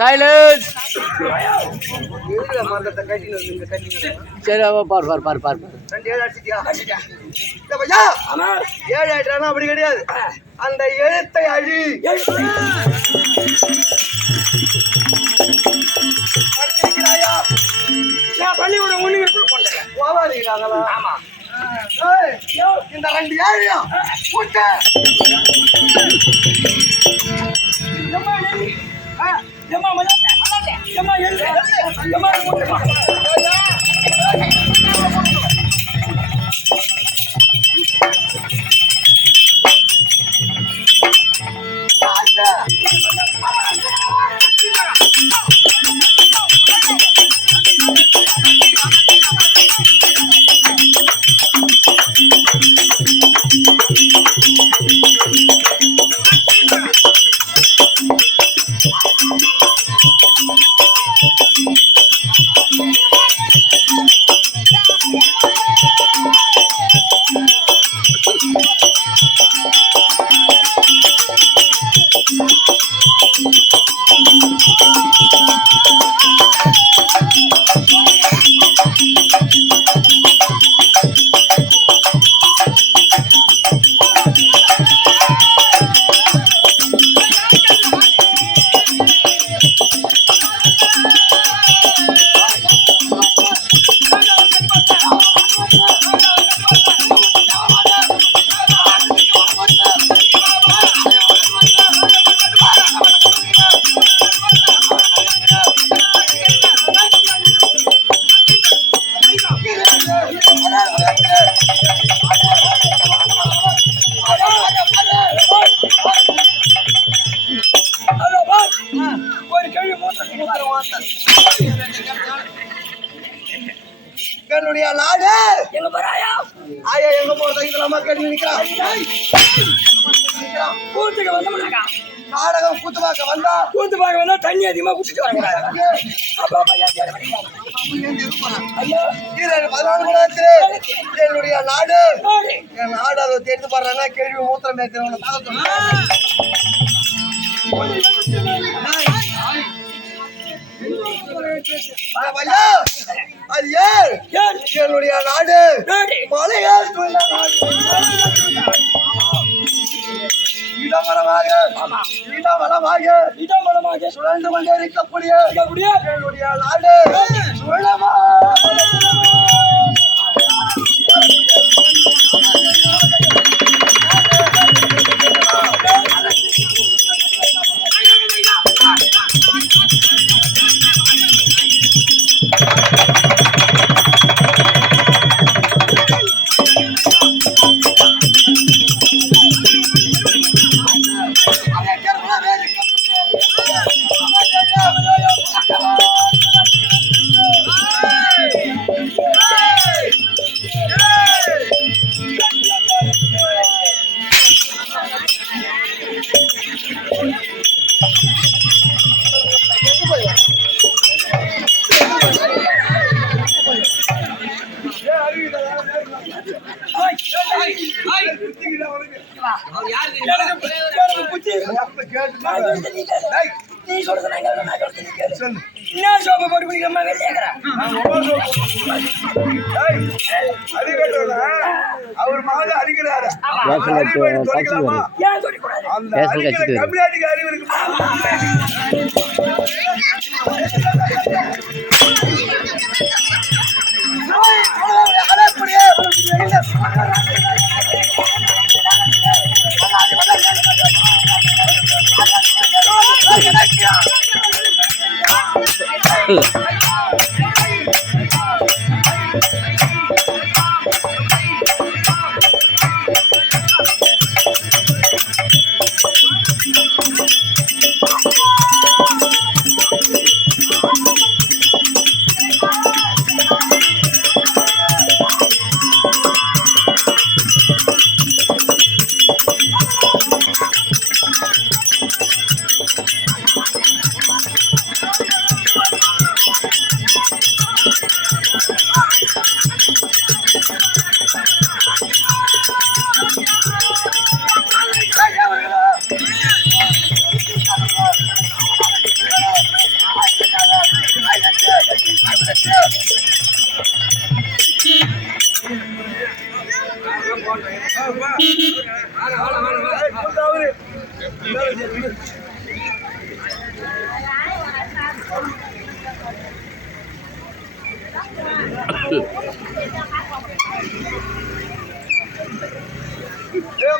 Silence. சரி பாரு பாரு பாரு பாரு. 7 ஆயிட்டானா அப்படி கிடையாது. அந்த எழுத்தை அழி. பள்ளிக்கூடம் ஒண்ணு போவாதீங்களா? ஆமா. இந்த 2 ஏழியா கூட்ட என்னுடைய நாடு எங்க போறாயா? ஆயா எங்க போறதா இதெல்லாம் கேட்டு நிக்கிறான். கூத்துக்கு வந்தோம்னாக்கா நாடகம் கூத்து பார்க்க வந்தா தண்ணி அதிகமா குடிச்சிட்டு வரக்கூடாது. என்னுடைய நாடு என் நாடு அதை தெரிந்து பாடுறாங்க. கேள்வி மூத்திரம் பேசுறவங்க அது ஏன் என்னுடைய நாடு மலையாள இடமலமாக சுழன்று கொண்டே இருக்கக்கூடிய என்னுடைய நாடு சுழலமா நீ சொல்றது என்ன சோப்பை போட்டு குடிக்கிற அவர் மாதிரி அடிக்கிறாரு. கம்மியாட்டிக்கு அறிவு இருக்கு.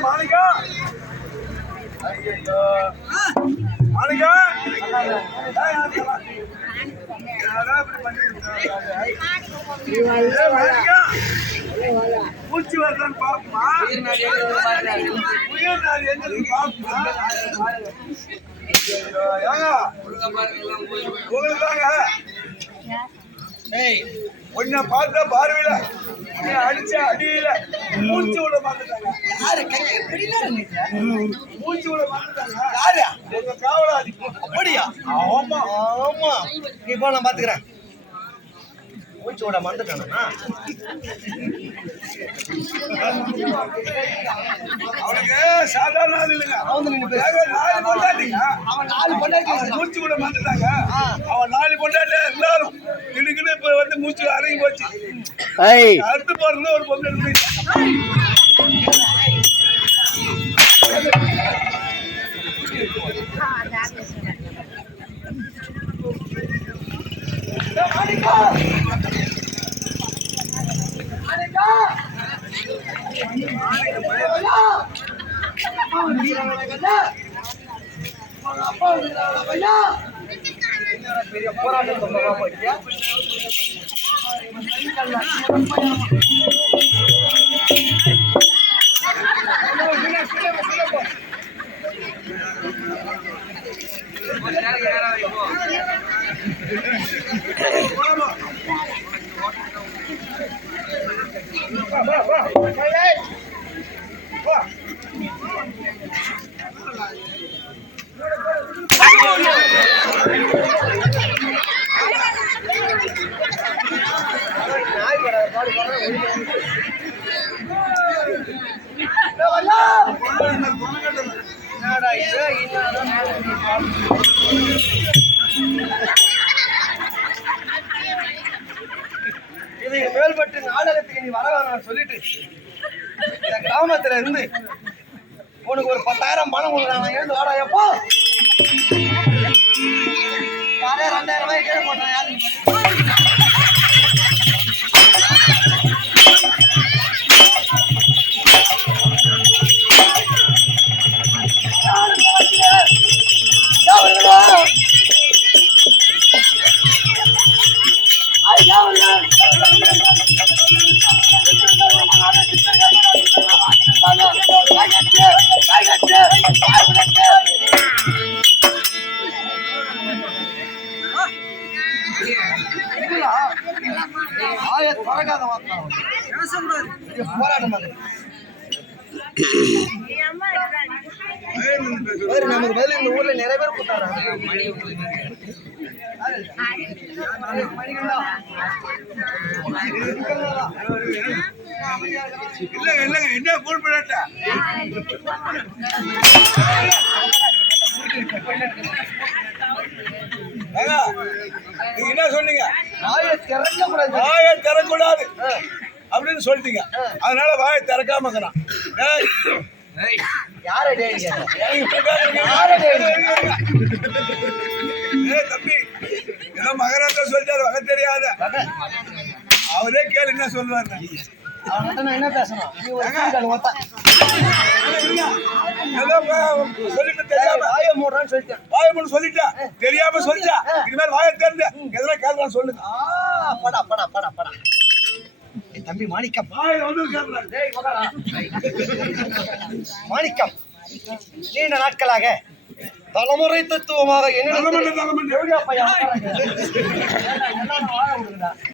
மாணிக்கா, ஐயோ மாணிக்கா, பூச்சி வருதான்னு பாப்பா, உயிர் நாள் எங்களுக்கு பாப்பா. உங்களுக்காக உன்னை பார்த்தா பார்வையில அடிச்ச அடியில மூச்சு விட மாட்டாங்க. மூச்சு விட மாட்டாங்க. யாரு? உங்க காவலாளி. அப்படியா? ஆமா ஆமா. நீ போ, நான் பாத்துக்கிறேன். மூச்சு விட மாட்டானா? அவனுக்கு சாதாரண ஆள் இல்லைங்க. நாலு பொண்டாட்டிங்க. அவன் 4 பொண்டாட்டி மூச்சு விட மாட்டாங்க. அவன் 4 பொண்டாட்டி எல்லாரும் திடுக்குன்னு இப்ப வந்து மூச்சு அடங்கி போச்சு. அடுத்து போறது ஒரு பொண்ணு. பெரிய போராட்டம் போயிட்டியா? இது மேல்பட்டு நாடகத்துக்கு நீ வர வேணாம் சொல்லிட்டு இந்த கிராமத்துல இருந்து உனக்கு ஒரு 10,000 பணம் கொடுக்குறாங்க. எழுந்து வாடா. எப்போ யாரே 2,000 ரூபாய் கேட்க மாட்டான். யாரு நமக்கு பதில் இந்த ஊர்ல நிறைய பேர் கூட்டாங்க. இல்லங்க என்ன கூல் பண்ணட்ட நீங்க என்ன சொன்னீங்க? வாயை திறக்கூடாது அப்படின்னு சொல்லிட்டீங்க. அதனால வாயை திறக்காம இருக்கிறான். தம்பி ஏதோ மகராஜா சொல்லிட்டாரு, வகை தெரியாத அவரே கேளு என்ன சொல்லுவாரு. என்ன பேசணும் சொல்லிட்டு தெரியாம வாயை மூடுறான்னு சொல்லிட்டேன். வாயை மூணு சொல்லிட்டேன், தெரியாம சொல்லிட்டேன். இனிமேல் வாயை திறந்து எதனா கேட்கலாம் சொல்லுங்க. படா படா படா படா. தம்பி மாணிக்கம், மாணிக்கம் நீண்ட நாட்களாக தலைமுறை தத்துவமாக என்ன